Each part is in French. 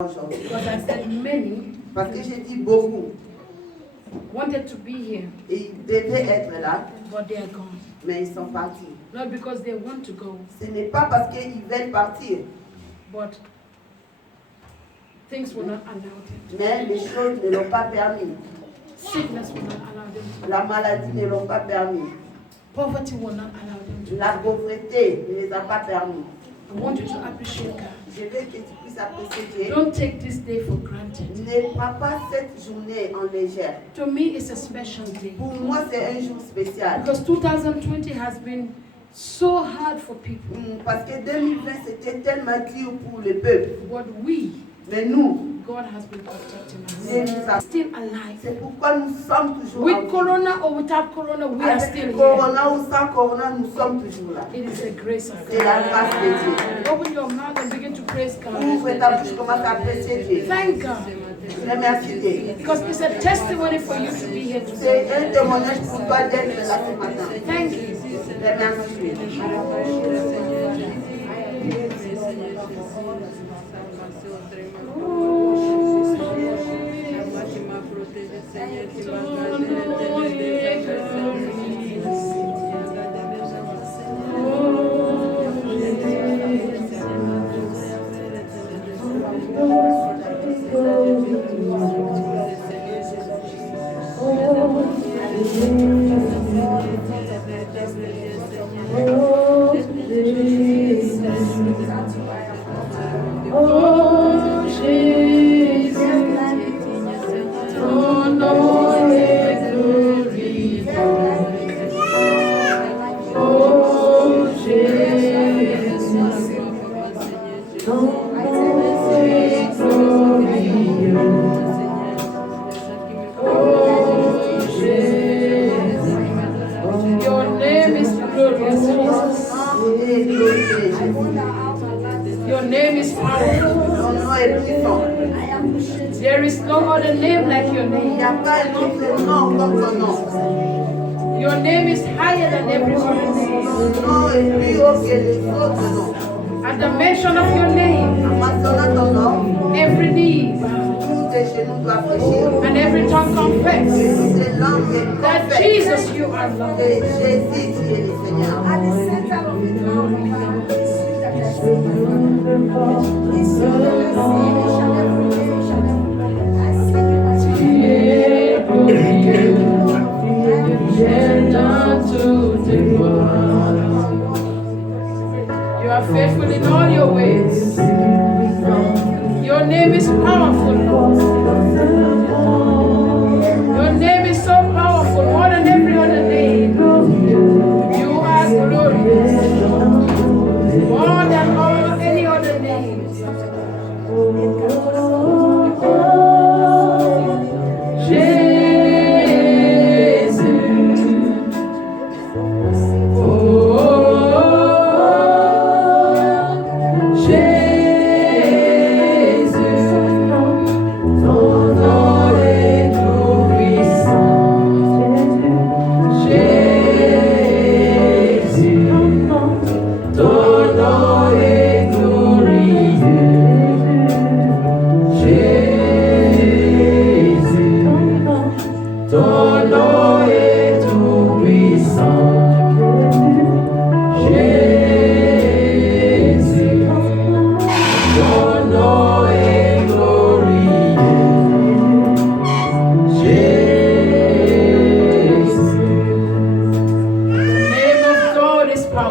Because I said many Parce que j'ai dit beaucoup. wanted to be here, Et ils devaient être là, but they are gone. mais ils sont partis. Not because they want to go, Ce n'est pas parce qu'ils veulent partir, but things will not allow them. mais les choses ne l'ont pas permis. Sickness will not allow them to. La maladie ne l'ont pas permis. Poverty will not allow them to. La pauvreté ne les a pas permis. I want you to appreciate God. Je veux que tu puisses apprécier Dieu. Don't take this day for granted. Ne prends pas cette journée en légère. To me, it's a special day. Pour moi, c'est un jour spécial. Because 2020 has been so hard for people. Parce que 2020, c'était tellement dur pour le peuple. But we, Mais nous, God has been protecting Dieu us. nous a... Still alive. C'est pourquoi nous sommes toujours en With vie. corona or without corona, we are Avec still here. corona ou sans corona, nous sommes toujours là. It is the grace of C'est la God. grâce de Dieu. Open your mouth and begin to praise God. Ouvre ta bouche, commence à apprécier Dieu. Thank God. Remercie Dieu. Because it's a testimony for you to be here today. C'est un témoignage pour toi d'être là ce matin. Thank you. Remercie Dieu. Your name is powerful. Ton nom est puissant. There is no other name like your Il name. n'y a pas un autre nom comme ton nom. Your name is higher than every other name. Ton nom est plus haut que les autres noms. At the mention of your name, En mentionnant ton nom, every knee tous tes genoux doivent fléchir. and every tongue confess Et toutes les langues that confessent Jesus, you are Lord. que Jésus, tu es le Seigneur. You are faithful in all your ways. Your name is powerful, Lord. Your name is so powerful, more than every other name. You are glorious, more than all any other names.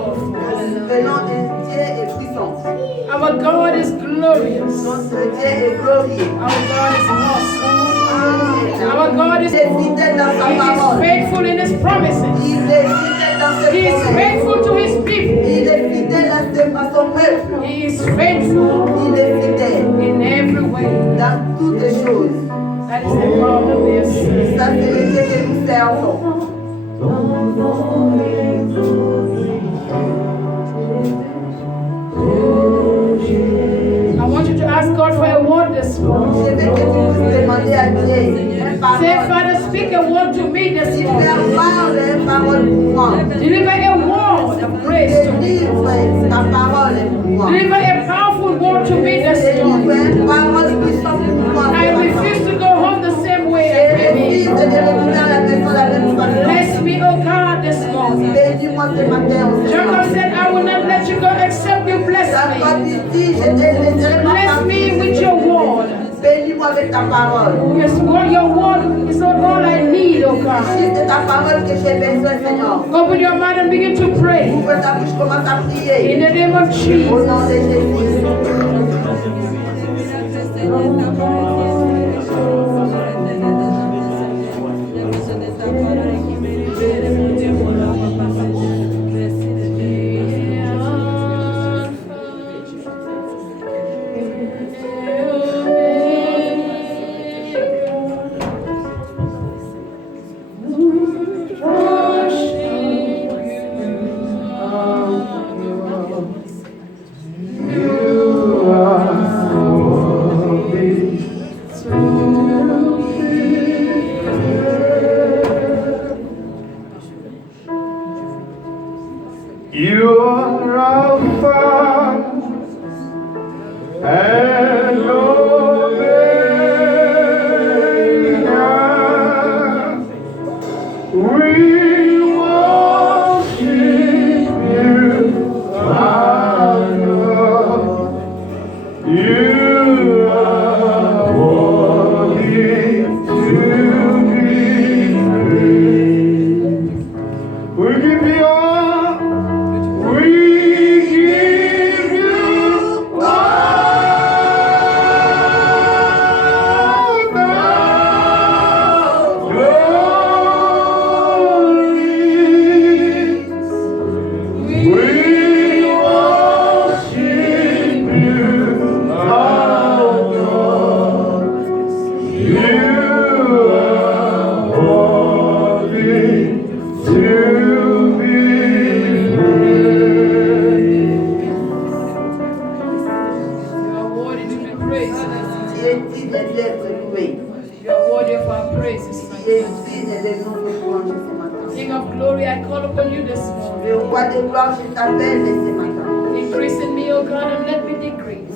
Le nom de Dieu est puissant. Our God is glorious. Notre Dieu est glorieux. Our God is awesome. Our God is Il est fidèle dans sa parole. faithful in His promises. Il est fidèle dans ses He is promesses. faithful to His people. Il est fidèle à son peuple. He is faithful Il est fidèle in every way. dans toutes les choses. That is the God that we are serving. Ça, c'est le Dieu que nous servons. I want you to ask God for a word this morning. Je veux que tu puisses demander à Dieu une parole. Say, Father, speak a word to me this Si morning. Père parle une parole pour moi. Deliver a word of grace to me. Délivre ta parole pour moi. Deliver a powerful want to be this Et tu veux morning. une parole puissante pour moi. I refuse to go home the same way I Et came refuse in. de retourner à la maison la même façon. Bless me, oh God, this morning. Bénis-moi ce matin au Jacob Seigneur. said, I will not let you go except you bless Jacob me. dit, je te laisserai pas Bless me with your word. Bénis-moi avec ta parole. Yes, what your word is all I need, oh God. Juste ta parole que j'ai besoin, Seigneur. Open your mouth and begin to pray. Ouvre ta bouche, commence à In prier. the name of Au Jesus. nom de Jésus. You are Alpha and Omega. We worship you, our God. You are worthy to be praised. We give you all. We give you all the glory. We worship you, our God. You are worthy to be You are worthy to be praised. Tu es digne d'être loué. You are worthy of our praises. Tu es digne de nos louanges ce matin. King of glory, I call upon you this morning. Le roi de gloire, je t'appelle ce matin. Increase in me, O God, and let me decrease.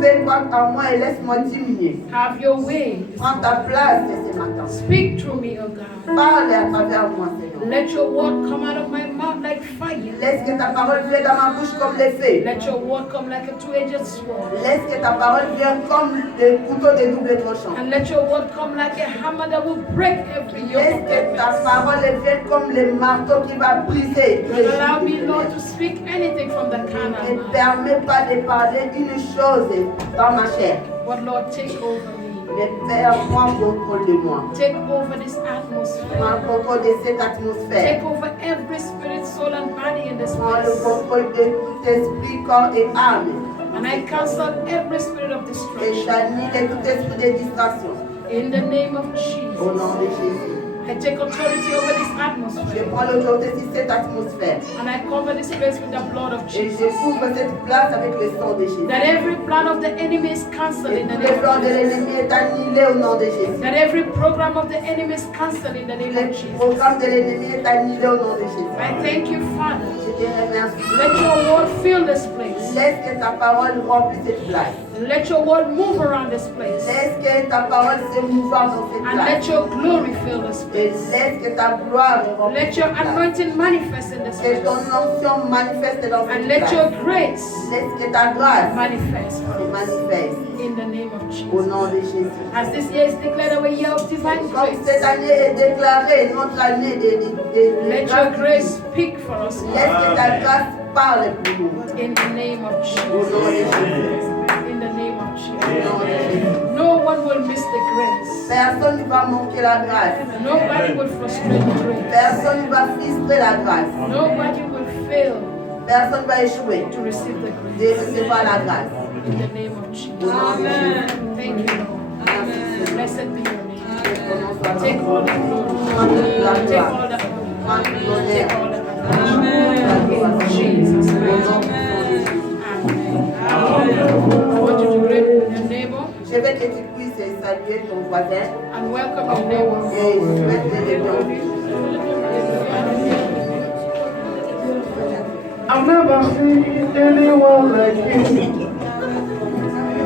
Fais croître en moi et laisse-moi diminuer. Have your way. Prends ta place ce matin. Speak through me, O God. Parle à travers moi, Seigneur. Let your word come out of my mouth like fire. Laisse que ta parole vienne dans ma bouche comme les feux. Let your word come like a two-edged sword. Laisse que ta parole vienne comme le couteau de double tranchant. And let your word come like a hammer that will break every yoke Laisse of que ta darkness. parole vienne comme le marteau qui va briser. And allow me, Lord, to speak anything from the Ne carnal mind. permets pas de parler une chose dans ma chair. But Lord, take over me. Mais Père, prends contrôle de moi. Take over this atmosphere. Prends contrôle de cette atmosphère. Take over every spirit, soul, and body in this Prends le place. contrôle de tout esprit, corps et âme. And I cancel every spirit of Et destruction. j'annule tout esprit de distraction. In the name of Au Jesus. nom de Jésus. I take authority over this Je atmosphere. prends l'autorité sur cette atmosphère. And I cover this place with the blood of Et Jesus. je couvre cette place avec le sang de Jésus. That every plan of the enemy is cancelled Et in the tout le name plan of de Jesus. l'ennemi est annulé au nom de Jésus. That every program of the enemy is cancelled in the name Le of Jesus. programme de l'ennemi est annulé au nom de Jésus. I thank you, Father. Je te remercie. Let your word fill this place. Laisse que ta parole remplisse cette place. Let your word move around this place. Laisse que ta parole se mouve dans cette And place. let your glory fill this Et place. laisse que ta gloire remplisse Let your cette place. anointing manifest in this Que place. ton onction manifeste dans And cette let place. your grace Laisse que ta grâce manifest se manifeste in the name of au Jesus. nom de Jésus. As this year is declared our year of divine Comme cette grace, année est déclarée notre année de let your grace speak for us, laisse Lord. que ta grâce parle pour nous. In the name of Au Jesus. nom de Jésus. In the name of Au Jesus. nom de Jésus. No one will miss the grace. Personne ne va manquer la grâce. Nobody will frustrate the grace. Personne ne va frustrer la grâce. Nobody will fail Personne ne va échouer to receive the de grace. recevoir la grâce. In the name of Jesus. Au nom de Jésus. Thank you, Lord. Blessed be your name. Ton nom soit Take all the glory. Prends toute la Take gloire. all the Prends honor. tout l'honneur. Take all the Toute la gloire. adoration. In Jesus' Au name. nom de Jésus. Amen. I want you to greet your neighbor Je vais que tu puisses saluer ton voisin and welcome your neighbor. et souhaiter le bienvenue. I've never seen anyone like you.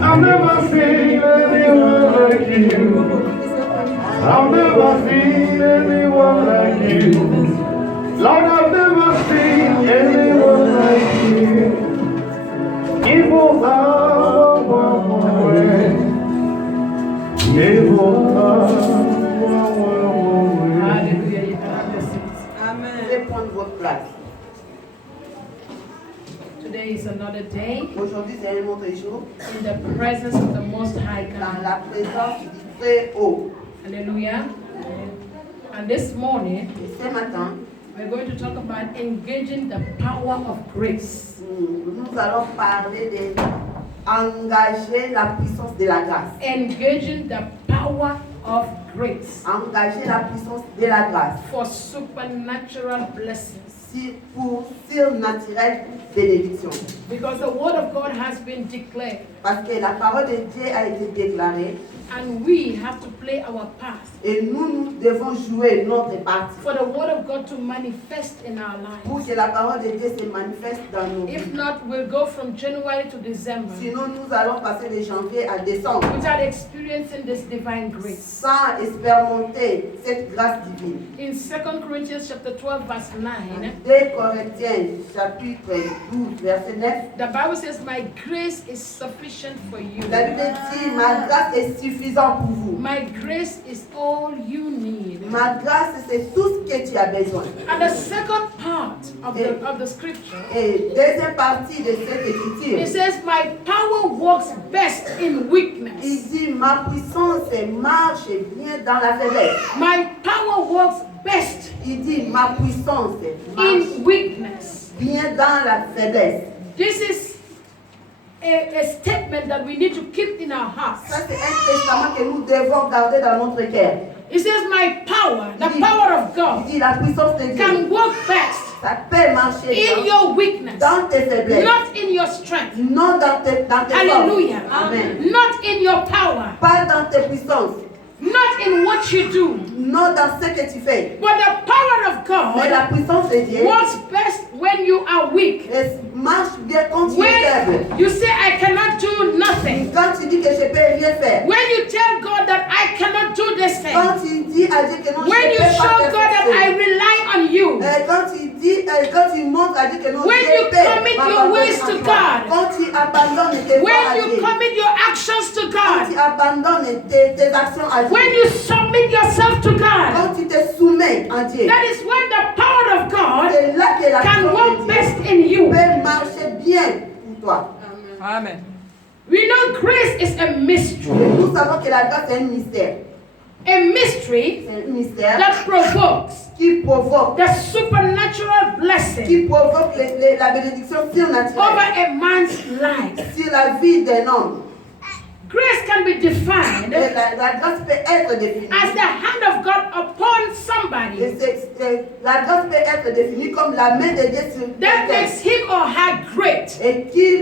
I've never seen anyone like you. I've never seen anyone like you. Lord, I've never seen anyone like you. Evil hour, Hallelujah. You can have your seats. Vous pouvez prendre votre place. Today is another day Aujourd'hui, c'est un autre jour in the presence of the Most High dans God. la présence du Très Haut. Hallelujah. And this morning, Et ce matin, we're going to talk about engaging the power of grace. nous allons parler d'engager la puissance de la grâce. Engaging the power of grace Engager la puissance de la grâce for supernatural blessings. pour surnaturelle bénédiction. Because the word of God has been declared, Parce que la parole de Dieu a été déclarée and we have to play our part et nous devons jouer notre partie for the word of God to manifest in our pour lives. que la parole de Dieu se manifeste dans nos If vies. not, we'll go from January to December Sinon, nous allons passer de janvier à décembre without experiencing this divine grace. sans expérimenter cette grâce divine. In 2 Corinthians chapter 12, verse 9, 2 Corinthiens chapitre 12 verset 9, the Bible says, my grace is sufficient for you. la Bible dit, ma grâce est suffisante pour vous. My grace is all you need. Ma grâce, c'est tout ce que tu as besoin. And the second part of the scripture, Et deuxième partie de cette écriture, it says, my power works best in il weakness. dit, ma puissance marche bien dans la faiblesse. My power works best Il dit, ma puissance marche in weakness. bien dans la faiblesse. This is a statement that we need to keep in our hearts. Ça, c'est un testament que nous devons garder dans notre cœur. It says, my power, the power of Il God, dit, la puissance de Dieu, can work best ça peut marcher in your weakness, dans tes faiblesses, not in your strength. non dans tes forces. Hallelujah. Amen. Not in your power, Pas dans tes puissances, not in what you do. non dans ce que tu fais. But the power of Mais God la puissance de Dieu works best when you are weak. marche bien quand tu es faible. When you say, I cannot do nothing. Quand tu dis que je ne peux rien faire. When you tell God that I cannot do this thing. Quand tu dis à Dieu que non, je When ne you peux show pas God faire that cette I chose. rely on you. Quand tu montres à Dieu que non, When je you peux commit your m'abandonner ways à to toi. God. Quand tu abandonnes tes voies When à you Dieu. commit your actions to Quand tu God. abandonnes tes actions à Dieu. When you submit yourself to God. Quand tu te soumets à Dieu. That is when the power of God C'est là que la can puissance work de Dieu best in you. peut marcher bien pour toi. Amen. We know grace is a mystery. Nous savons que la grâce est un mystère. A mystery C'est un mystère that provokes qui provoque the supernatural blessing la bénédiction over surnaturelle a man's life. sur la vie d'un homme. Grace can be defined Et la grâce peut être définie. as the hand of God upon somebody La grâce peut être définie comme la main de Dieu sur that quelqu'un makes him or her great. et qui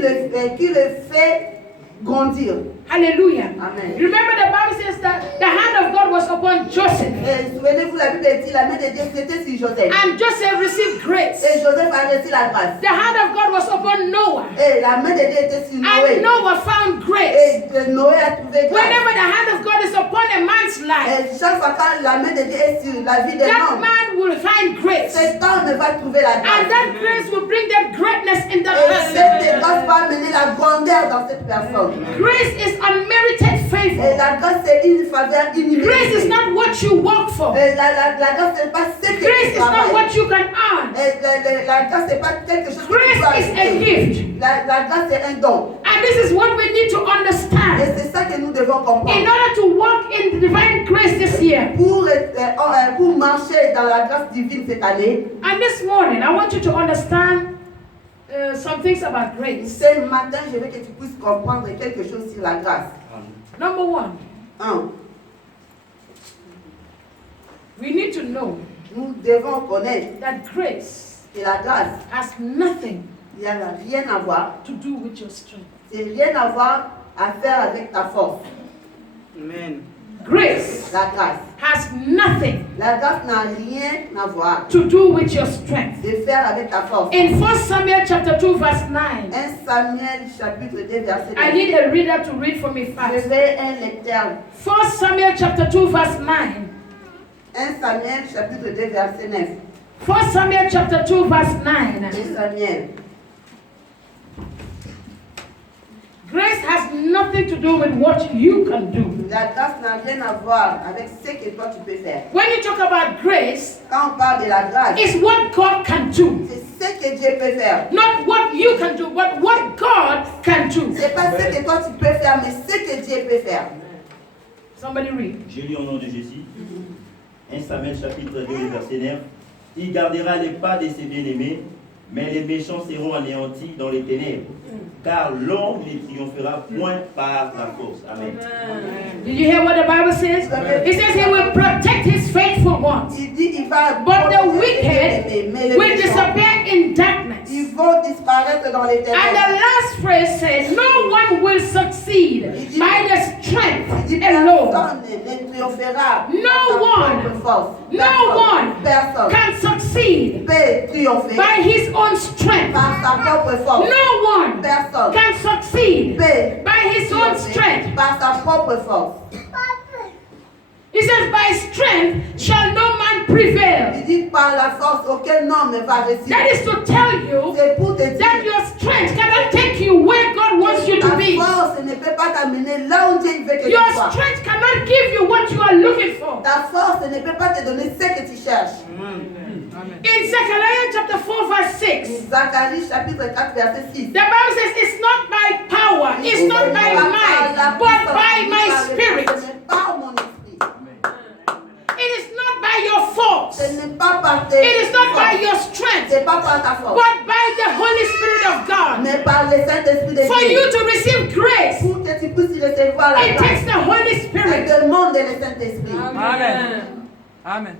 le fait grandir. Hallelujah. Amen. Remember, the Bible says that the hand of God was upon Joseph, Et souvenez-vous, la Bible dit la main de Dieu c'était sur Joseph. and Joseph received grace. Et Joseph a reçu la grâce. The hand of God was upon Noah, Et la main de Dieu était sur and Noé. Noah found grace. Et Noé a trouvé grâce. Whenever the hand of God is upon a man's life, Et chaque fois quand la main de Dieu est sur la vie d'un that homme, man will find grace, cet homme va trouver la grâce. and that grace will bring that greatness in that Et cette person. grâce va amener la grandeur dans cette personne. Grace is unmerited Et favor. la grâce c'est une faveur Grace is inimitable. not what you work for. Et la grâce c'est pas ce que Grace tu is not travailles. what you can earn. Et la grâce c'est pas quelque chose que tu Grace dois is a ajouter. gift. La grâce c'est un don. And this is what we need to Et understand c'est ça que nous devons comprendre. in order to walk in the divine grace this year. Pour marcher dans la grâce divine cette année, And this morning, I want you to understand some things about grace. ce matin, je veux que tu puisses comprendre quelque chose sur la grâce. Number one, 1. we need to know Nous devons connaître that grace que la grâce, has nothing il n'y a rien à voir. to do with your strength. C'est rien à voir à faire avec ta force. Amen. Grace La grâce. has nothing La grâce n'a rien à voir to do with your strength. de faire avec ta force. In 1 Samuel chapter 2 verse 9, 1 Samuel chapitre 2 verset 9. I need a reader to read for me Je fast. vais un lecteur. 1 Samuel chapter 2 verse 9. 1 Samuel chapitre 2 verset 9. 1 Samuel chapter 2 verse 9. 1 Samuel. Grace has nothing to do with what you can do. La grâce n'a rien à voir avec ce que toi tu peux faire. When you talk about grace, Quand on parle de la grâce, it's what God can do. c'est ce que Dieu peut faire. Not what you can do, but what God can do. C'est pas ce que toi tu peux faire, mais ce que Dieu peut faire. Somebody read. Je lis au nom de Jésus. 1 Samuel chapitre 2 verset 9. Il gardera les pas de ses bien-aimés, mais les méchants seront anéantis dans les ténèbres. Car l'homme ne triomphera point par la force. Amen. Did you hear what the Bible says? It says he will protect his faithful ones. Il dit il va But the protéger les wicked bien-aimés, mais les will méchants, disappear in darkness. ils vont disparaître dans les And ténèbres. the last phrase says, no one will succeed by the strength Il dit alone. personne ne triomphera No par sa one. propre force. No one Personne can succeed peut triompher by his own strength. par sa propre force. No one Personne can succeed peut by his own triompher strength. par sa propre force. He says, by strength shall no man prevail. Il dit par la force aucun homme ne va réussir. That is to tell you C'est pour te that dire your strength cannot take you where God wants you ta to be. force ne peut pas t'amener là où Dieu veut que tu Your sois. strength cannot give you what you are looking for. Ta force ne peut pas te donner ce que tu cherches. In Zechariah chapter 4 verse 6, Zacharie chapitre 4 verset 6. the Bible says it's not by power, it's not by might, but by my spirit. Ce n'est pas mon esprit. It is not by your force. Ce n'est pas par tes It is not by forces. your strength, C'est pas par ta force. but by the Holy Spirit of God. Mais par le Saint-Esprit de For Dieu. you to receive grace, Pour que tu puisses recevoir la it grâce. takes the Holy Ça Spirit. demande le Saint-Esprit. Amen. Amen.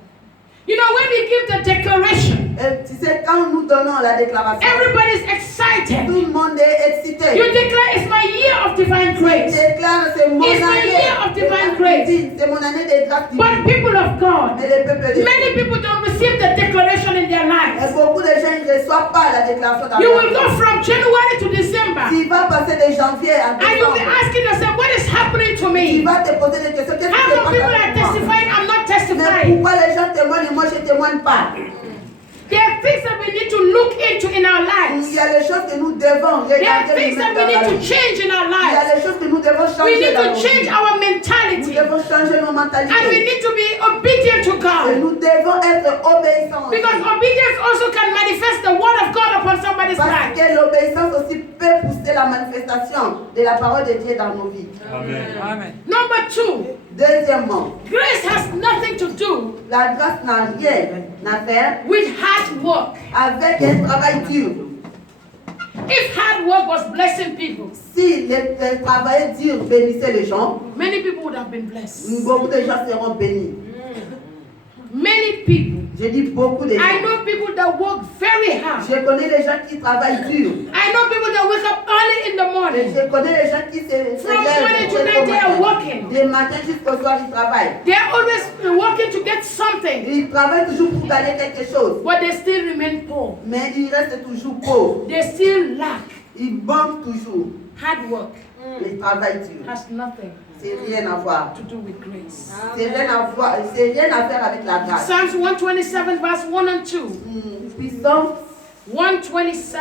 You know, when we give the declaration, Et tu sais, quand nous donnons la déclaration, everybody's excited. tout le monde est excité. You declare it's my year of divine grace. Déclare, c'est mon It's my année year of de divine grâce grace. divine. C'est mon année de grâce But divine. people of God, Mais le peuple de many people don't receive the declaration in their Et lives. beaucoup de gens ne reçoivent pas la déclaration dans You leur will vie. go from January to December, Tu vas passer de janvier à and you'll be décembre. asking yourself, what is happening to Tu me? vas te poser des questions. Qu'est-ce qui How se come passe people are avec moi? testifying? I'm not Mais testifying. pourquoi les gens témoignent et moi je ne témoigne pas? There are things that we need to look into in our Il lives. y a les choses que nous devons There are regarder things nous-mêmes that we dans la need to vie. change in our Il y a lives. les choses que nous devons We changer need dans to nos change vies. our Nous mentality, devons changer nos and we mentalités. need to be obedient to Et God. nous devons être obéissants. Because obedience also can manifest the word of God upon somebody's Parce life. que l'obéissance aussi peut pousser la manifestation de la parole de Dieu dans nos vies. Amen. Number two, Deuxièmement, grace has nothing to do la grâce n'a rien à faire with hard work. avec un travail dur. If hard work was blessing people, Si le travail dur bénissait les gens, many people would have been blessed. beaucoup de gens seront bénis. Many people. Je dis beaucoup de I gens. know people that work very hard. Je connais les gens qui travaillent dur. I know people that wake up early in the morning. Je connais les gens qui se From morning to night they are working. Du matin jusqu'au soir, ils travaillent. They are always working to get something, Ils travaillent toujours pour gagner quelque chose. but they still remain poor. Mais ils restent toujours pauvres. They still lack. Ils manquent toujours. Hard work Ils travaillent dur. has nothing C'est rien à voir. to do with grace. C'est rien à voir. C'est rien à faire avec la grâce. Psalms 127 verse 1 and 2. Psaume 127.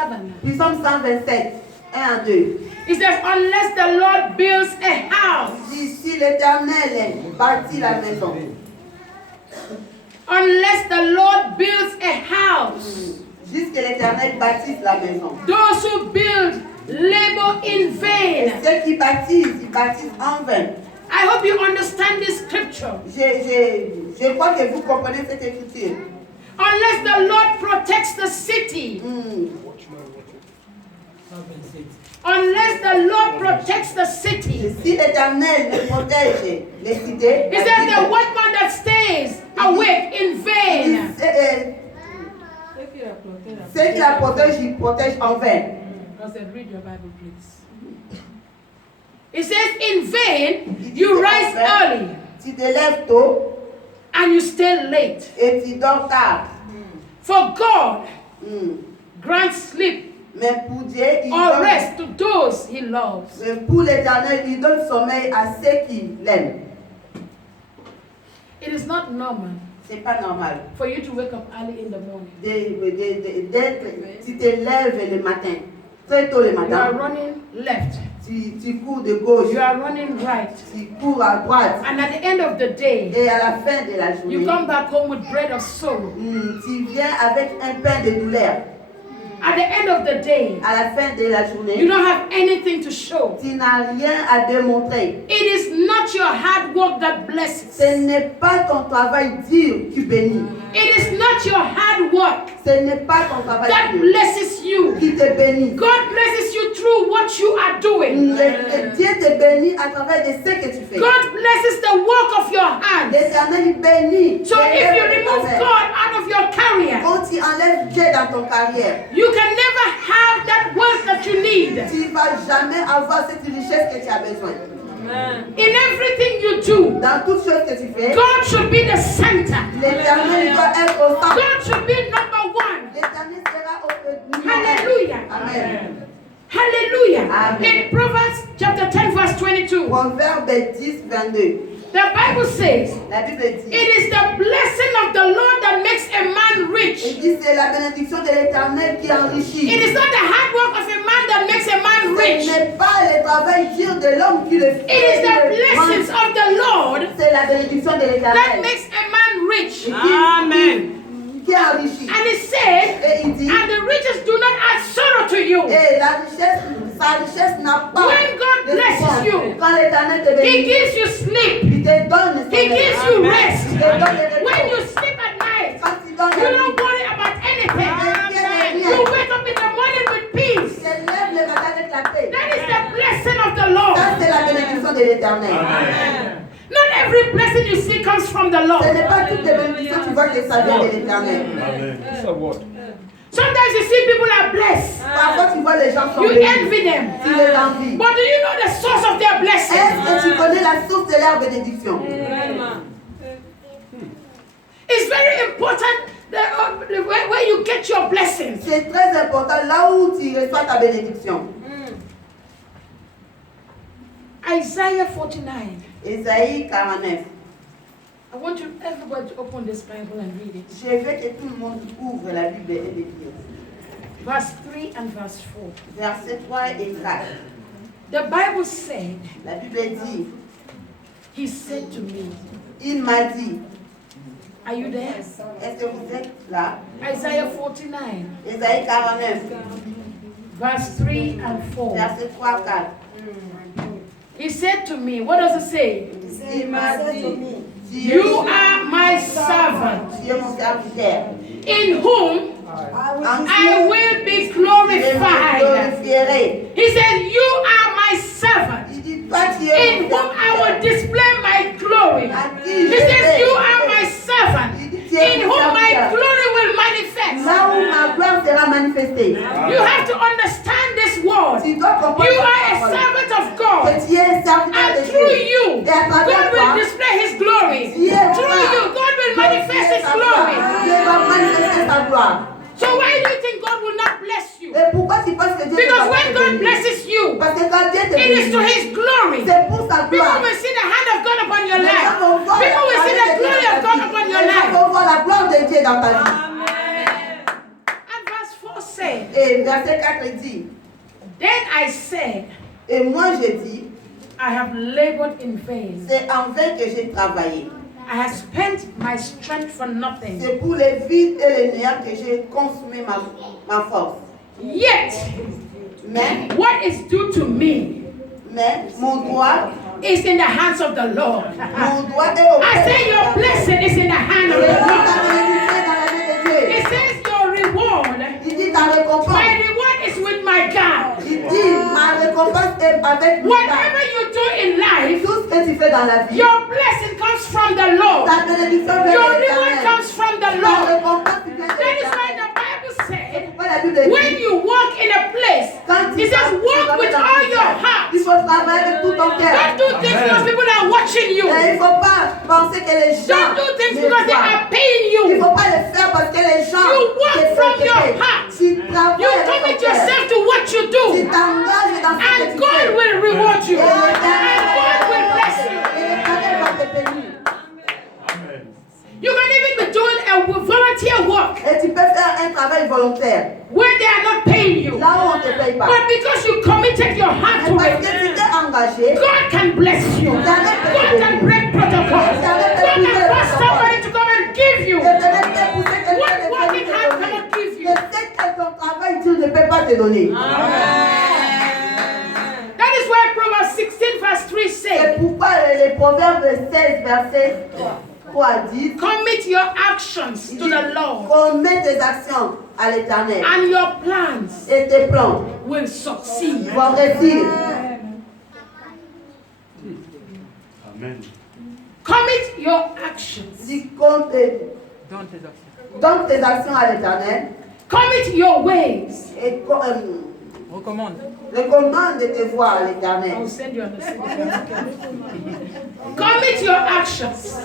127, 1 à 2. It says, unless the Lord builds a house, Si l'Éternel bâtit la maison, unless the Lord builds a house, jusque l'Éternel bâtisse la maison. those who build labor in Et vain. ceux qui bâtissent, ils bâtissent en vain. I hope you understand this scripture. Je crois que vous comprenez cette écriture. Unless the Lord protects the city, unless the Lord protects the city, Si l'Éternel ne protège les cités, it says the workman that stays awake in vain. ceux qui la protègent, ils protègent en vain. I said, read your Bible, please. It says, in vain, you rise early. Tu te lèves tôt and you stay late. et tu dors tard. For God Hmm. grants sleep Mais pour Dieu, il or donne, rest to those he loves. mais pour l'Éternel, il donne sommeil à ceux qui l'aiment. It is not normal C'est pas normal for you to wake up early in the morning. Tu te lèves le matin, très tôt le You are matin, running left. tu cours de gauche, You are running right. tu cours à droite, And at the end of the day, et à la fin de la you journée, come back home with bread of sorrow. tu viens avec un pain de douleur. At the end of the day, À la fin de la you journée, don't have anything to show. tu n'as rien à démontrer. It is not your hard work that blesses. Ce n'est pas ton travail dur qui bénit. It is not your hard work Ce n'est pas ton travail that dur blesses you. qui te bénit. God blesses you through what you are doing. Dieu te bénit à travers de ce que tu fais. God blesses the work of your hands. L'Éternel bénit. So les if you œuvres de ta remove main. God out of your career, Quand tu enlèves Dieu dans ton carrière, you can never have that wealth that you need. tu ne vas jamais avoir cette richesse que tu as besoin. In everything you do, Dans toutes choses que tu fais, God should be the center. l'Éternel doit être au centre. God should be number one. L'Éternel sera au numéro un. Hallelujah. Amen. Hallelujah. Amen. In Proverbs chapter 10, verse 22, Proverbe 10, 22. the Bible says, La Bible dit, it is the blessing of the Lord that makes a man il rich. dit c'est la bénédiction de l'Éternel qui enrichit. It is not the hard work of a man that makes a man Ce rich. n'est pas le travail dur de l'homme qui le fait. It is the blessings of the Lord C'est la bénédiction de that l'Éternel makes a man rich. qui enrichit. And it said, Et il dit, and the riches do not add sorrow to you. et la richesse, sa richesse n'a pas When God de blesses souffrance. you, Quand l'Éternel te He bénit, gives you sleep. il te donne le He sommeil. gives you rest. Il te donne le When you repos. sleep at night, Quand tu donnes you la don't nuit, worry about anything. Amen. You wake up in the morning with tu peace. te lèves le matin avec la paix. That is the blessing of the Lord. Ça, c'est la bénédiction de l'Éternel. Not every blessing you see comes from the Ce Lord. n'est pas toutes les bénédictions que tu vois que ça vient de l'Éternel. Sometimes you see people are blessed. Parfois, tu vois les gens sont You bénis. envy them. Tu les envies. But do you know the source of their blessing? Est-ce que tu connais la source de leur bénédiction? It's very important that, where you get your blessings. C'est très important là où tu reçois ta bénédiction. Isaiah 49. Ésaïe 49. I want you everybody to open this Bible and read it. Je veux que tout le monde ouvre la Bible et le lise. Verse 3 and verse 4. Versets 3 et 4. The Bible said, La Bible dit, He said to me, il m'a dit, are you there? est-ce que vous êtes là? Isaiah 49, Ésaïe 49, verse 3 and 4. versets 3 4. He said to me, what does it say? Il m'a dit, You are my servant, tu es mon serviteur. in whom I will be glorified. Glorifierai. He said, you are my servant, Il dit, toi tu es in mon whom I will serviteur. display my glory. À qui He je says, vais. you are my servant, in whom my glory will manifest. Là où ma gloire sera manifestée. You have to understand this word. Tu dois comprendre You are cette a parole. servant of God. Que tu es serviteur And de through Dieu. you, Et à travers God toi, will display His glory. Dieu Through va you, God will manifest His glory. Dieu va manifester sa gloire. So why do you think God will not bless you? Et pourquoi tu penses que Dieu ne Because va pas when te God bénir? blesses you, Parce que quand Dieu te it is to bénit, His glory. c'est pour sa People gloire. will see the hand of God upon your Les life. gens vont voir People will la see gloire the de Dieu glory dans of ta God vie. upon Les your gens life. vont voir la gloire de Dieu dans ta vie. And verse 4 says, Et verset 4 dit, then I said, et moi je dis, I have labored in vain. c'est en vain que j'ai travaillé. I have spent my strength for nothing. C'est pour les vides et les néants que j'ai consumé ma force. Yet, Mais what is due to me mon droit, is in the hands of the Lord. mon droit est au I say your blessing is in the hand of the Ta Lord. bénédiction est dans la main de Dieu. It says your reward. Il dit ta récompense. My reward is with my God. Il dit ma récompense est avec moi. Whatever you do in life, Tout ce que tu fais dans la vie, your blessing comes from the Lord. ta bénédiction vient Your de reward l'Éternel. comes from the Ta Lord. récompense vient de That is why l'Éternel. the Bible said, Pourquoi la Bible dit, when you walk in a place, quand tu it says vas- walk tu vas with dans all une your place, heart. il faut travailler avec tout ton cœur. Don't do things because people are watching you. Et il ne faut pas penser que les gens Don't do things ne because they voient. are paying Il ne you. faut pas le faire parce que les gens You work te from te your payent. heart. Tu travailles You avec commit ton cœur. yourself to what you Tu do. t'engages dans ce que And tu God fais. will reward you. Et And God will bless you. l'Éternel va te bénir. You can even be doing a volunteer work Et tu peux faire un travail volontaire. where they are not paying you. Là où on ne te paye pas. But because you committed your heart Mais to parce que tu it, t'es engagé, God can bless you. God can break protocols. God can force somebody to come and give you l'Éternel peut pousser quelqu'un what de working venir hand te donner. cannot give you. Le fait que ton travail, tu ne peux pas te donner. That is why Proverbs 16 verse 3 says, C'est pourquoi les Proverbes 16, verset 3 dit, commit your actions to the Lord commets tes actions à l'Éternel and your plans et tes plans will succeed. vont réussir. Amen. Commit your actions. Si compte Dans tes actions. donc tes actions à l'Éternel Commit your ways. et Recommande. recommande tes voies à I l'Éternel. will send you on the city. Commit your actions.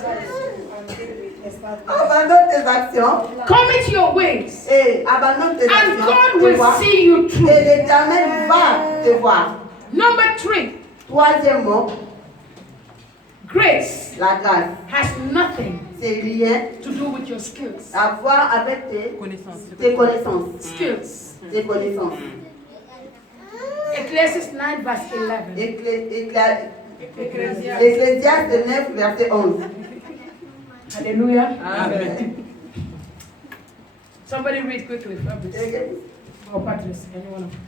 Abandonne tes actions Commit your ways. et abandonne tes And actions. God tes will voies, see you et through. l'Éternel va te voir. Number 3, Troisièmement, grace la grâce. has nothing C'est rien to do with your skills. à voir avec tes connaissances. Skills. Tes connaissances. Ecclesiastes 9 verse 11. Ecclésiaste 9, verset 11. Hallelujah. Amen. Somebody read quickly, Fabrice. Or Patrice, anyone of you.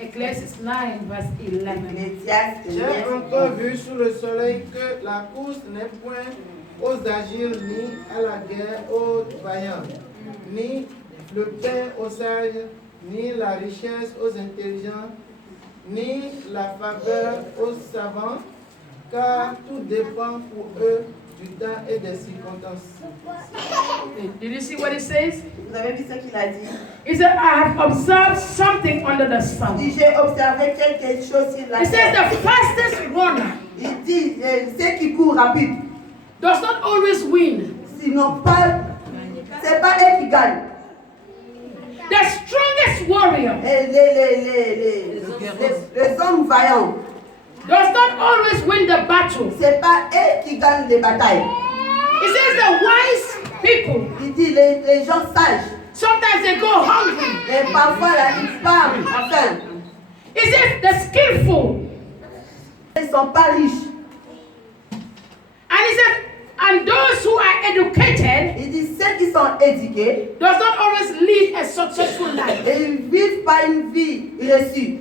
Ecclesiastes 9 verse 11. Ecclésiaste J'ai 9. encore vu sous le soleil que la course n'est point aux agiles, ni à la guerre aux vaillants, ni le pain aux sages, ni la richesse aux intelligents, ni la faveur aux savants, car tout dépend pour eux du temps et des circonstances. Did you see what it says? Vous avez vu ce qu'il a dit? He said, I have observed something under the Il sun. dit, j'ai observé quelque chose sur la It says terre. the fastest runner Il dit, ceux qui courent rapide, does not always win. sinon pas, c'est pas eux qui gagnent. The strongest warrior Et les hommes vaillants, does not always win the battle. c'est pas eux qui gagnent les batailles. It says the wise people, Il dit, les gens sages, sometimes they go hungry. et parfois là, ils partent à faim. It says the skillful. Ils ne sont pas riches. And he said, and those who are educated Il dit, ceux qui sont éduqués, does not always lead a successful life. et ils vivent pas une vie reçue.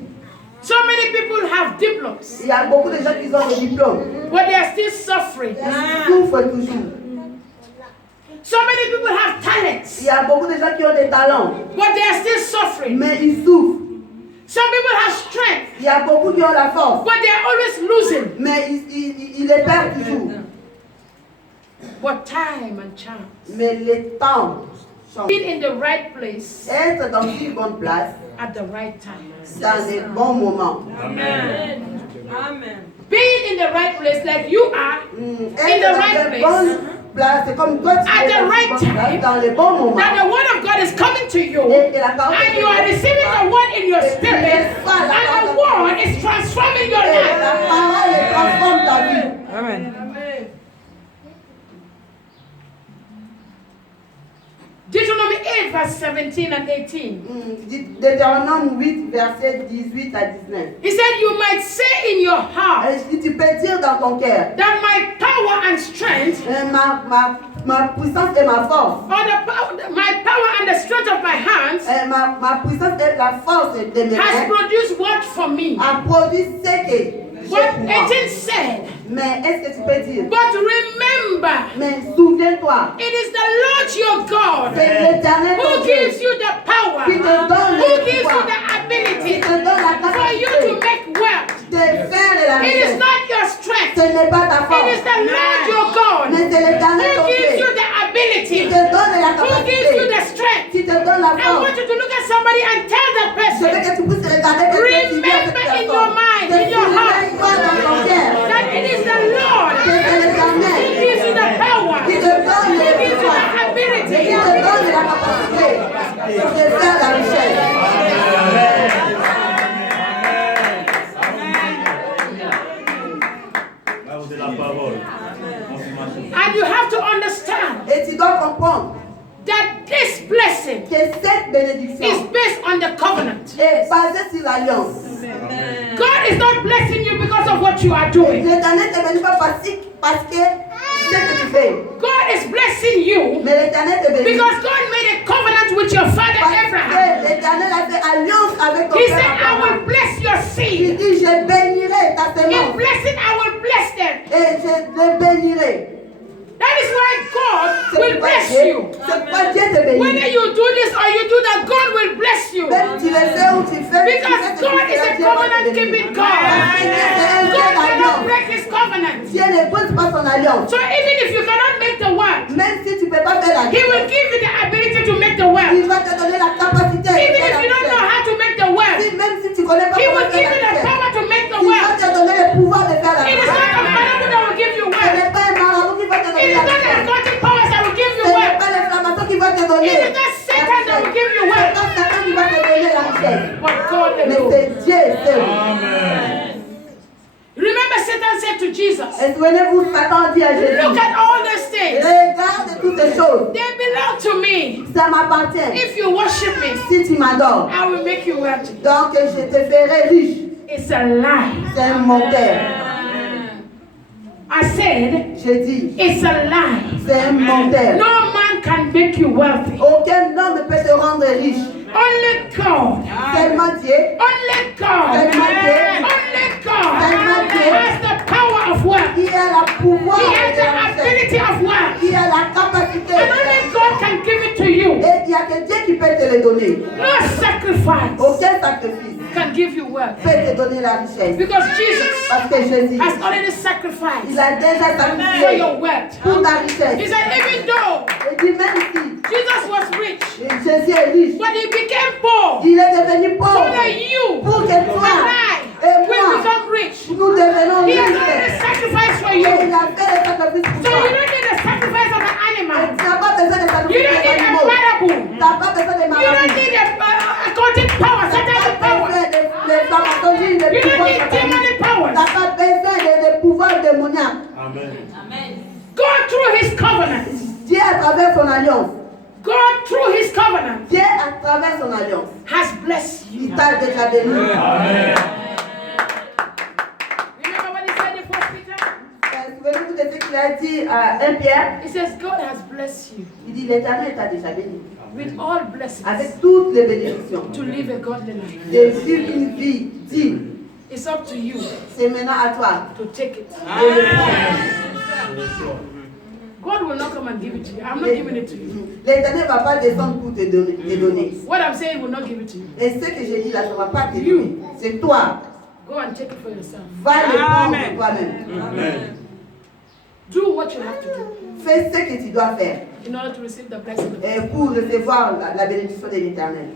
So many people have diplomas, Il y a beaucoup de gens qui ont des diplômes. but they are still suffering. Ils souffrent toujours. So many people have Il talents, y a beaucoup de gens qui ont des talents, but they are still suffering. mais ils souffrent. Some people have strength, Il y a beaucoup qui ont la force, but they are always losing. mais ils les perdent toujours. But time and chance. Mais le temps change. Being in the right place Être dans une bonne place, at the right time. dans les bons moments. Amen. Being in the right place like you are Être the dans right les place. bonnes places, c'est comme toi tu At es the dans right une bonne place, time. dans les bons moments. that the word of God is coming to you Et que la parole and de you are Dieu- receiving the word in your spirit and the word is transforming your Et la life. parole elle transforme ta vie. Amen. Deuteronomy 8 verse 17 and 18. Deutéronome 8, verset 18 à 19. He said you might say in your heart Et tu peux dire dans ton cœur, that my power and strength ma puissance et ma force, my power and the strength of my hands ma puissance et la force de mes has mains produced what for me. a produit ce que j'ai What pour moi. 18 said. Mais est-ce que tu peux dire, But remember, mais souviens-toi, it is the Lord your God c'est l'Éternel who ton Dieu gives you the power, qui te donne who le gives you pouvoir, the qui ability te donne la for you to capacité make wealth. de faire de la It is richesse. not your strength. Ce n'est pas ta It is force, the Lord your God mais c'est l'Éternel who ton gives Dieu you the ability, qui te donne la who gives you capacité, the strength. qui te donne la I force. want you to look at somebody and tell that Je veux person que tu puisses regarder quelqu'un qui vit à cette Remember in personne. your mind, Que in your heart, souviens-toi dans ton cœur that it is the Lord C'est la parole. And you have to understand Et tu dois comprendre that this blessing que cette bénédiction is based on the covenant. est basée sur l'alliance. God is not blessing you because of what you are doing. L'Éternel ne te bénit pas parce que ce que tu fais. God is blessing you Mais l'Éternel te bénit because God made a covenant with your father parce Abraham. que l'Éternel a fait alliance avec ton He père said, I Abraham. will bless your Il seed. dit, je bénirai ta In semence blessing, I will bless them. et je le bénirai. That is why God C'est will pourquoi bless Dieu- you. c'est pourquoi Dieu te Whether bénit. you do this or you do that, God will bless you. Même tu le fais ou tu fais, Because God is a covenant keeping God. God cannot break his covenant. Dieu ne brise pas son alliance. So even if you cannot make the word, Même si tu ne peux pas faire la he will give you the ability to make the il word. va te donner la capacité. de Even faire if la you don't know prière. how to make the word, Même si tu ne connais pas he comment will give faire you la the prière, power to make the il va word. te donner le pouvoir de faire la It is prière. not a marabout that will give you Ce word. n'est pas un marabout qui va te It donner is la not the prière. occultic powers that will give Ce you n'est word. pas l'inflammation qui va te donner. It is not Satan that will give you C'est word. pas Satan qui va te donner la richesse. But God Mais alone. c'est Dieu seul. Remember, Satan said to Jesus, Et souvenez-vous, Satan dit à Jésus, look at all these things. regarde toutes ces choses. They belong to me. Ça m'appartient. If you worship me, Si tu m'adores, I will make you wealthy. donc je te ferai riche. It's a lie. C'est un menteur. I said, Je dis, it's a lie. c'est un menteur. No man can make you wealthy. Aucun homme ne peut te rendre riche. Only God. Seulement Dieu. Only God. Only God has the power of wealth. Qui a le pouvoir He has de the la richesse. ability of wealth. Qui a la capacité. And only God can give it to you. Et il n'y a que Dieu qui peut te le donner. No sacrifice Aucun sacrifice can give you wealth. peut te donner la richesse. Because Jesus Parce que Jésus, has already sacrificed il a déjà for sacrifié your wealth. pour ta He richesse. said, even though Il dit même si Jesus was rich, Jésus est riche, but he became poor il est devenu so pauvre that you pour que and toi I et will moi, become rich. nous devenons He has already riches. sacrificed for Et you. il a fait le sacrifice pour So toi. you don't need the sacrifice of an Et animal. tu n'as pas besoin de You sacrifier don't des need a animaux. marabou. Tu n'as pas besoin de You don't maladies. need a occultic power, Tu n'as satanic pas power. besoin de pharmacologie, de You don't pouvoirs need sataniques. demonic Tu powers. n'as pas besoin de pouvoirs démoniaques. Amen. God through his covenant. Dieu, à travers son alliance, God through his covenant Dieu, à travers son alliance, has blessed you. il t'a déjà béni. Amen. Remember what he said in 1 Peter? Souvenez-vous de ce qu'il a dit à 1 Pierre. He says, God has blessed you Il dit, l'Éternel t'a déjà béni. with all blessings Avec toutes les bénédictions. to live a godly life. De vivre une vie digne. It's up to you C'est maintenant à toi. to take it. de le prendre. God will not come and give it to you. I'm not giving it to you. L'Éternel ne va pas descendre pour te donner. What I'm saying will not give it to you. Et ce que j'ai dit là, ça ne va pas te donner. C'est toi. Go and take it for yourself. Va le prendre Amen. toi-même. Amen. Do what you have to do Fais ce que tu dois faire in order to receive the blessing of God. et pour recevoir la bénédiction de l'Éternel.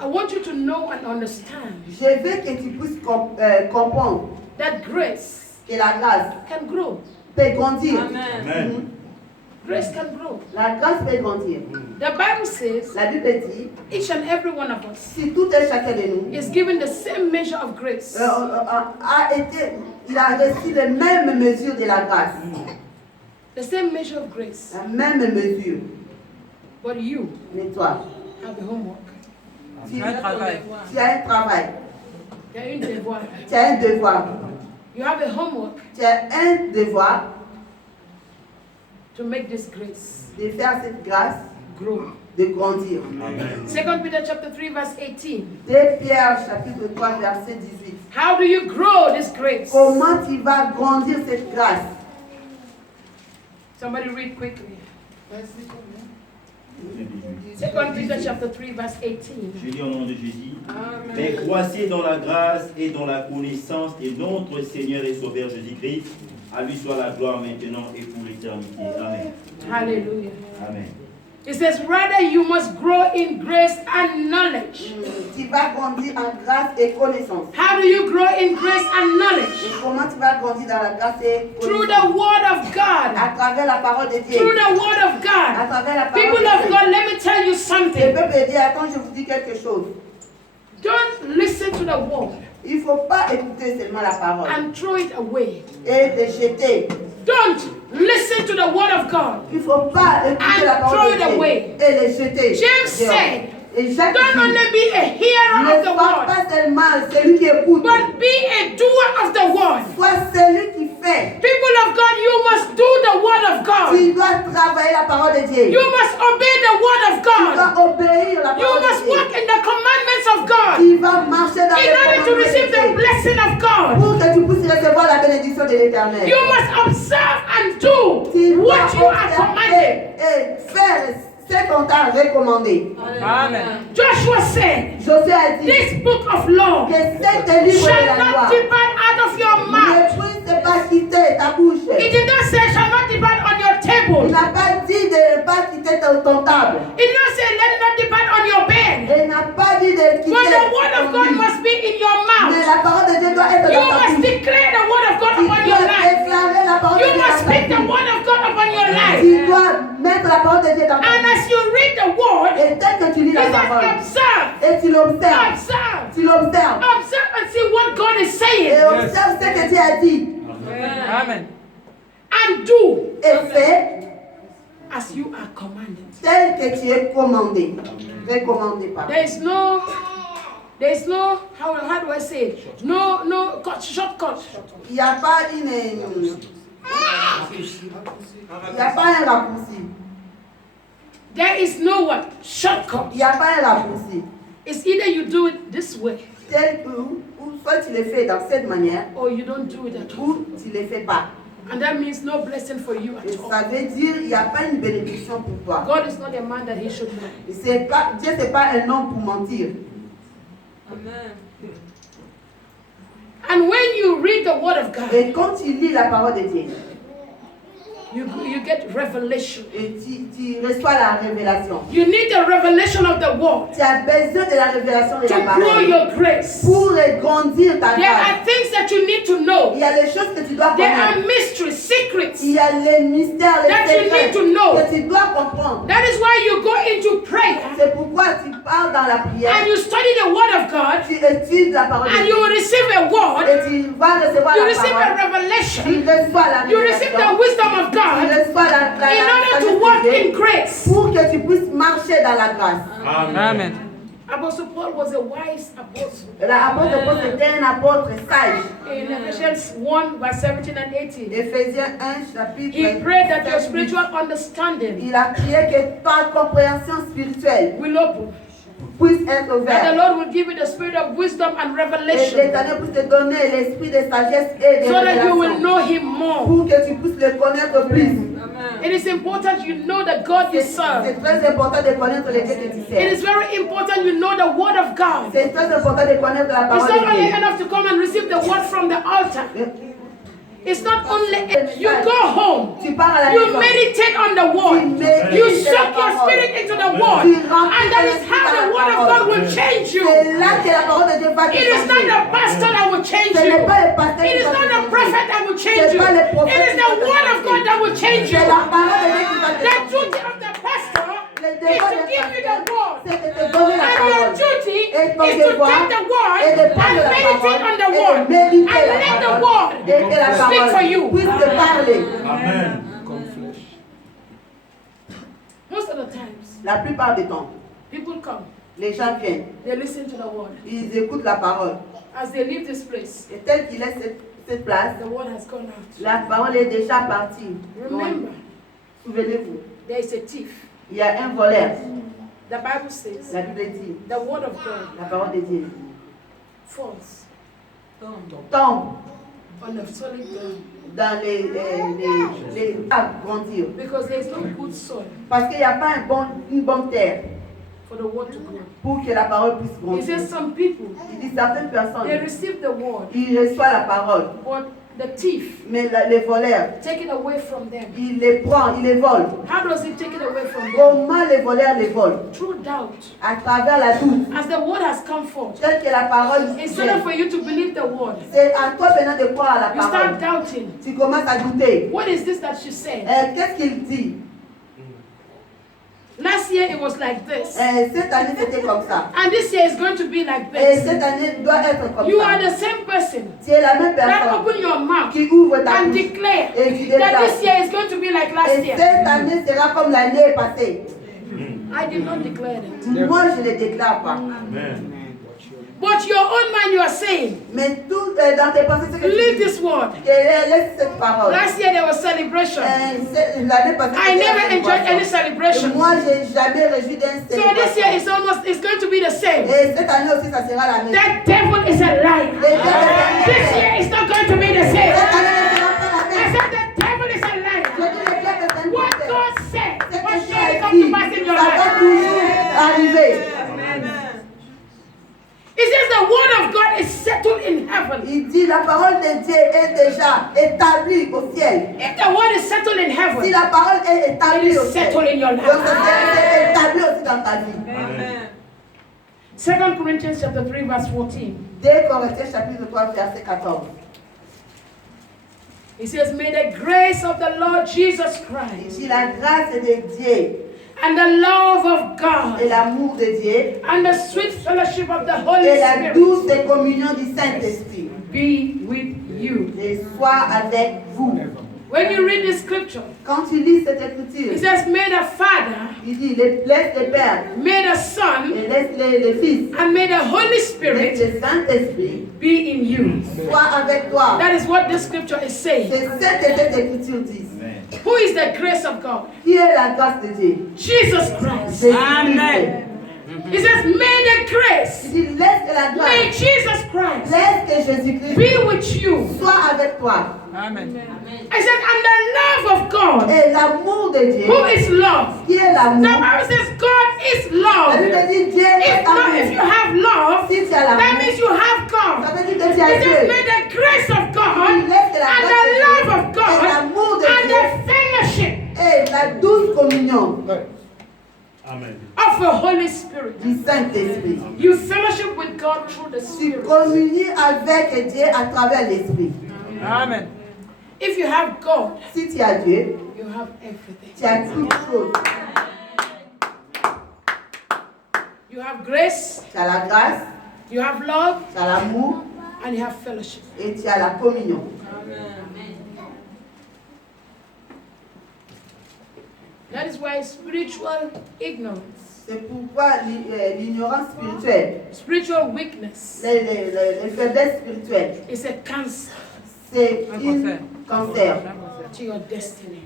I want you to know and understand Je veux que tu puisses comprendre that grace que la grâce can grow. peut grandir. Amen. Grace can grow. La grâce peut grandir. The Bible says La Bible dit, each and every one of us si tout un chacun de nous is given the same measure of grace. il a reçu la même mesure de la grâce. The same measure of grace. La même mesure. But you Mais toi, have a homework. tu, Un travail. tu as un travail, You have a devoir. tu as un devoir. You have a homework Tu as un devoir to make this grace de faire cette grâce, grow. de grandir. Amen. 2 Peter chapter 3 verse 18. 2 Pierre chapitre 3 verset 18. How do you grow this grace? Comment tu vas grandir cette grâce? Somebody read quickly. Verset combien? 2 Peter chapter 3 verse 18. Je lis au nom de Jésus. Mais croissez dans la grâce et dans la connaissance de notre Seigneur et Sauveur Jésus-Christ. À lui soit la gloire maintenant et pour l'éternité. Amen. Hallelujah. Amen. It says, rather you must grow in grace and knowledge. Tu vas grandir en grâce et connaissance. How do you grow in grace and knowledge? Et comment tu vas grandir dans la grâce et Through connaissance? the word of God. À travers la parole de Dieu. Through the word of À God. travers la parole People de of Dieu. God, let me tell you Le something. peuple dit, attends, je vous dis quelque chose. Don't listen to the world. Il ne faut pas écouter seulement la parole and throw it away. et de jeter. Don't listen to the word of God. Il ne faut pas écouter And la parole throw de it Dieu away. et les jeter. James dehors. said, Et Jacques don't dit, only be a hearer ne of the sois word, pas seulement celui qui écoute, but be a doer of the word. sois celui qui fait. People of God, you must do the word of God. Tu dois travailler la parole de Dieu. You must obey the word of Tu God. dois obéir la You parole must de Dieu. walk in the commandments of God Tu vas marcher dans in les order to receive the commandements de Dieu blessing of God. pour que tu puisses recevoir la bénédiction de l'Éternel. You must observe and do Tu dois what you are observer commanded. et faire ce qu'on t'a recommandé. Amen. Joshua said, Josué a dit this book of law que cet livre de shall la loi not depart out of your mouth. ne puisse pas quitter ta bouche. It did not say shall not depart on your Il table. n'a pas dit de ne pas quitter ton table. It did not say let it not depart on your bed. Il n'a pas dit de But quitter the word of ton God lit. must be in your Mais mouth. la parole de Dieu doit être You dans ta must bouche. declare the word of God Tu upon your dois life. déclarer la parole You de Dieu must dans ta speak the bouche. word of God upon your life. Tu dois mettre la parole de Dieu dans ta And bouche. as you read the word, Et tel que tu lis he la says parole observe, et tu l'observes, observe, tu l'observes observe and see what God is et saying. observe ce que Dieu a dit Amen. And do et fais as you are commanded. tel que tu es commandé. Recommandé par There is no, how do I say it? No shortcut. Il n'y a pas il n'y a pas un raccourci. There is no what? Shortcut. Il n'y a pas un raccourci. It's either you do it this way Tel ou soit tu le fais dans cette manière or you don't do it at all. ou tu ne le fais pas. And that means no blessing for you Et at all. ça veut dire qu'il n'y a pas une bénédiction pour toi. God is not a man that he should lie. Dieu n'est pas un homme pour mentir. And when you read the word of God, Et quand tu lis la parole de Dieu, you get revelation. et tu reçois la révélation. You need the revelation of the word Tu as besoin de la révélation de to la grow parole your grace. pour grandir ta There grâce. are things that you need to know. Il y a les choses que tu dois There are connaître. mysteries, secrets. Il y a les mystères, les That you secrets need to know. que tu dois comprendre. That is why you go into prayer C'est pourquoi tu parles dans la prière, and you study the word of God tu études la parole de and you will Dieu receive a word. et tu vas recevoir You la receive a parole. Tu revelation. reçois la You receive the révélation. wisdom of Tu God reçois la in order to sagesse walk de Dieu in grace. pour que tu puisses marcher dans la grâce. Amen. Apostle Paul was a wise apostle. L'apôtre Paul était un apôtre sage. In Ephesians 1, verse 17 and 18, Éphésiens 1, chapitre he prayed that your 7. spiritual understanding Il a prié que ta compréhension spirituelle will open, puisse être that the ouverte. Lord will give you the spirit of wisdom and Et revelation, l'Éternel puisse te donner l'esprit de sagesse et de so that you will révélation know him more. pour que tu puisses le connaître plus. It is important you know the God you C'est serve. très important de connaître le Dieu que tu It sers. is very important you know the word of God. C'est très important de connaître la It's parole not only de Dieu. enough to come and receive the word from the altar. It's not only you go home, Tu pars à la you maison. meditate on the Tu word, médites you la soak your parole. spirit into the word, Tu remplis and that ton is esprit how dans the la word of parole. God will change you. C'est là que la parole de Dieu va te It is not changer. the pastor that will change Ce you. n'est pas le pasteur It qui is va not te the changer. prophet that will change C'est you. pas le It prophète is qui the va te word of changer. God that will change you. C'est la parole de Dieu qui va te The changer. duty of the pastor Le is devoir to d'un give you the pasteur, word. c'est de te donner la And your parole. duty Et ton is to devoir take the word est de and prendre la meditate parole on the et word de méditer and la let the parole word et que la speak for parole you. puisse te parler. Amen. Comme flèche. Most of the times, La plupart du temps, people come, les gens viennent, they listen to the word. ils écoutent la parole. As they leave this place, Et tel qu'il laisse cette place, the word has gone out. la parole est déjà partie. Donc, Remember, souvenez-vous, there is a thief. il y a un voleur. The Bible says La Bible dit, the word of God la parole de Dieu falls tombe on the solid ground dans les à grandir. because there is no good soil Parce qu'il n'y a pas une bonne terre for the word to grow. pour que la parole puisse He grandir. says some people, Il dit certaines they personnes, receive the word, ils reçoivent la parole, but the thief mais les voleurs, take it away from them. il les prend, il les vole. How does he take it away from them? Comment les voleurs les volent? Through doubt. À travers la doute. As the word has come forth, Telle que la parole instead vient. of for you to believe the word, C'est à toi maintenant de croire à la you start parole. doubting. Tu commences à douter. What is this that she said? Qu'est-ce qu'il dit? Last year it was like this. Cette année, c'était comme ça. And this year is going to be like Et this. cette année doit être comme You ça. are the same person Tu es la même that personne open your mouth qui ouvre ta and bouche declare et qui that déclare. this year is going to be like last Et year. cette année sera comme l'année passée. I did not declare that. Moi, je ne déclare pas. Amen. But your own mind, you are saying, Mais tout dans tes pensées, c'est que leave tu this word. laisse cette parole. Last year there was celebration. L'année passée, I c'était la never enjoyed any célébration. celebration. Moi, j'ai jamais réjoui d'une So this year célébration. it's going to be the same. Et cette année aussi, ça sera la même. That devil is a liar. This year is not going to be the same. Cette année ne sera pas la I même. said the devil is a Je liar. dis le diable est un What menteur. God said C'est que will Dieu surely a come dit, to pass in your ça va life. toujours arriver. It says the word of God is settled in heaven. Il dit la parole de Dieu est déjà établie au ciel. If the word is settled in Si heaven, la parole est it établie au is ciel, settled in your donc life. c'est établi aussi dans ta vie. Amen. 2 Corinthians chapter 3 verse 14. 2 Corinthiens chapitre 3 verset 14. It says, may the grace of the Lord Jesus Il Christ dit la grâce de Dieu and the love of et God l'amour de Dieu and the sweet fellowship of the Holy et la Spirit douce communion du Saint-Esprit be with you. et soit avec vous. When you read the scripture, Quand tu lis cette it écriture, says, may the Father, il dit laisse les pères may the Son, et laisse les fils, and may the Holy laisse Spirit le Saint-Esprit be in you. soit avec toi. That is what this scripture is saying. C'est ce que cette écriture dit. Amen. Who is the grace of God? Qui est la grâce de Dieu? Jesus Christ. Jésus-Christ. Amen. It says, may the grace, Il dit laisse que la may grâce, Jesus Christ laisse que Jésus-Christ be with you. soit avec toi. Amen. I said, and the love of God, Et l'amour de Dieu, who is love. qui est The l'amour. Bible says God is La love. Bible dit Dieu est If you amour. have love, Si tu as that l'amour, means you have ça God. veut dire que tu as It says, Dieu. may the grace of God Il laisse que la and grâce the de love Dieu of et God l'amour de and Dieu the fellowship et la douce communion Amen. of the Holy Spirit. du Saint-Esprit. You fellowship with God through the Tu Spirit. communies avec Dieu à travers l'Esprit. Amen. If you have God, Si tu as Dieu, you have everything. tu as toutes choses. You have grace, Tu as la grâce, you have love, tu as l'amour and you have fellowship. et tu as la communion. That is why spiritual ignorance, C'est pourquoi l'ignorance spirituelle, spiritual weakness les faiblesses spirituelles, is a cancer c'est Un un cancer. to your destiny.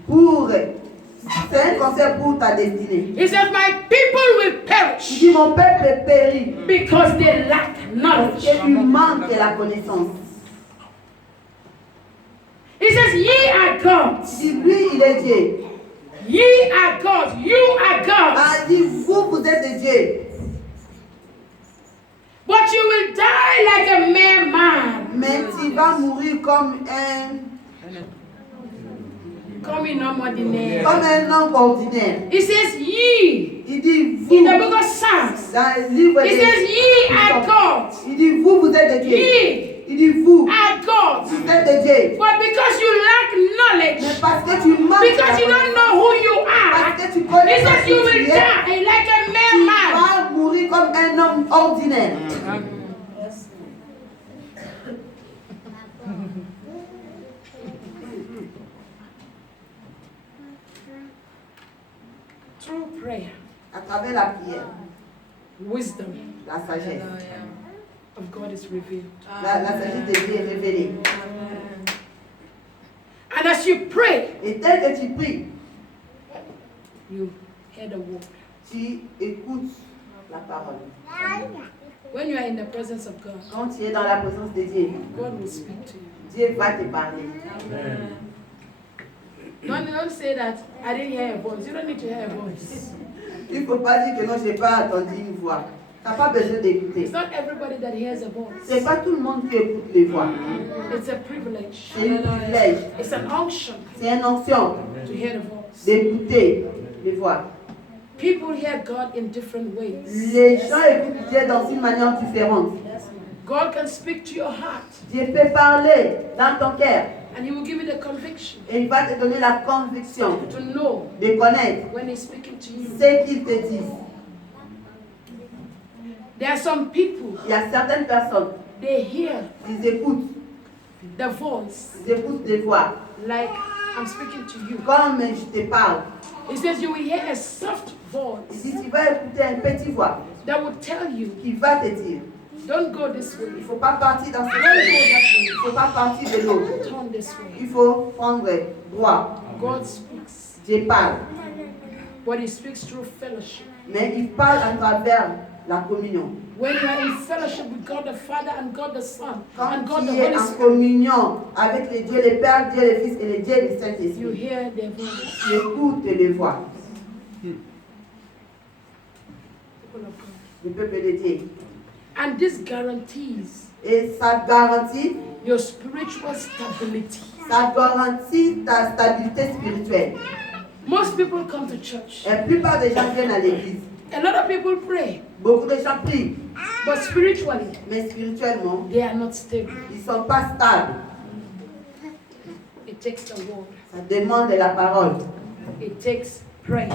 C'est un cancer pour ta destinée. He says, my people will Tu perish dis mon peuple périt because they lack knowledge. et il manque de la connaissance. He says, ye are gods. Tu dis lui il est Dieu. Ye are gods. You are gods. Ah, dit vous êtes des dieux. But you will die like a mere man. Mais tu vas mourir comme un Comme un homme ordinaire. homme ordinaire. He says, ye. Il dit In the book vous of Psalms. dans le livre He says, ye are gods. Il dit vous êtes des dieux. Ye Il dit vous are gods. êtes des dieux. But because you lack Mais knowledge, parce que tu manques de because you la don't know who you are, parce que tu connais he pas says qui you tu will es, die like a tu mere man. vas mourir comme un homme ordinaire. Through prayer, À travers la prière, wisdom la sagesse. of God is revealed. La sagesse de Dieu est révélée. And as you pray, Et tel que tu pries, you hear the word. tu écoutes la parole. When you are in the presence of God, Quand tu es dans la présence de Dieu, God will speak to you. Dieu va te parler. Amen. Don't say that I didn't hear a voice. You don't need to hear a voice. Il ne faut pas dire que non, je n'ai pas entendu une voix. Tu n'as pas besoin d'écouter. It's not everybody that hears a Ce voice. n'est pas tout le monde qui écoute les voix. It's a privilege. C'est un privilège. It's an unction C'est une onction to hear the voice. d'écouter les voix. People hear God in different ways. Les gens écoutent Dieu dans une manière différente. God can speak to your heart. Dieu peut parler dans ton cœur. And he will give you the conviction Et il va te donner la conviction to know de connaître when he's speaking to you. ce qu'il te dit. There are some people, Il y a certaines personnes, they hear ils écoutent des voix. like I'm speaking to you. Comme je te parle, He says you will hear a soft il voice dit tu vas écouter une petite voix that will tell you, qui va te dire, don't go this way, il ne faut pas partir dans ce don't go chemin, that il ne faut pas partir de l'autre, way, turn this way. il faut prendre droit. God speaks, Dieu parle, but he speaks through fellowship. mais il parle à travers la communion. When you are in fellowship with God the Father and God the Son Quand and God the tu es Holy en Spirit, communion avec le Dieu le Père, Dieu le Fils et le Dieu du you Saint-Esprit, hear their voice. tu écoutes les voix People of God. du peuple de Dieu. And this guarantees Et ça garantit, your spiritual stability. ta stabilité spirituelle. Most people come to church. La plupart des gens viennent à l'église. A lot of people pray, Beaucoup de gens prient, but spiritually, mais spirituellement, they are not stable. ils ne sont pas stables. It takes the word. Ça demande de la parole, It takes prayer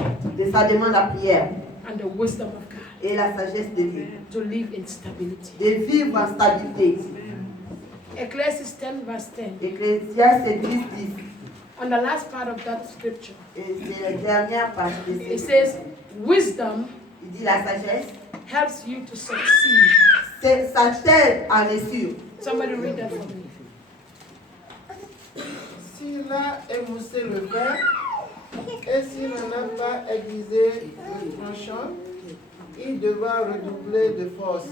ça demande la prière and the wisdom of God et la sagesse de Dieu. to live in stability. De vivre en stabilité. Ecclesiastes 10 verse 10. Ecclésiaste 10, 10. On the last part of that scripture, Et c'est la dernière page de it ce says, wisdom Il dit la sagesse, helps you to succeed. ça t'aide à réussir. Somebody read that for me. S'il a émoussé le vin et s'il n'en a pas aiguisé le tranchant, il devra redoubler de force.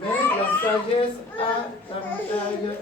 Mais la sagesse a l'avantage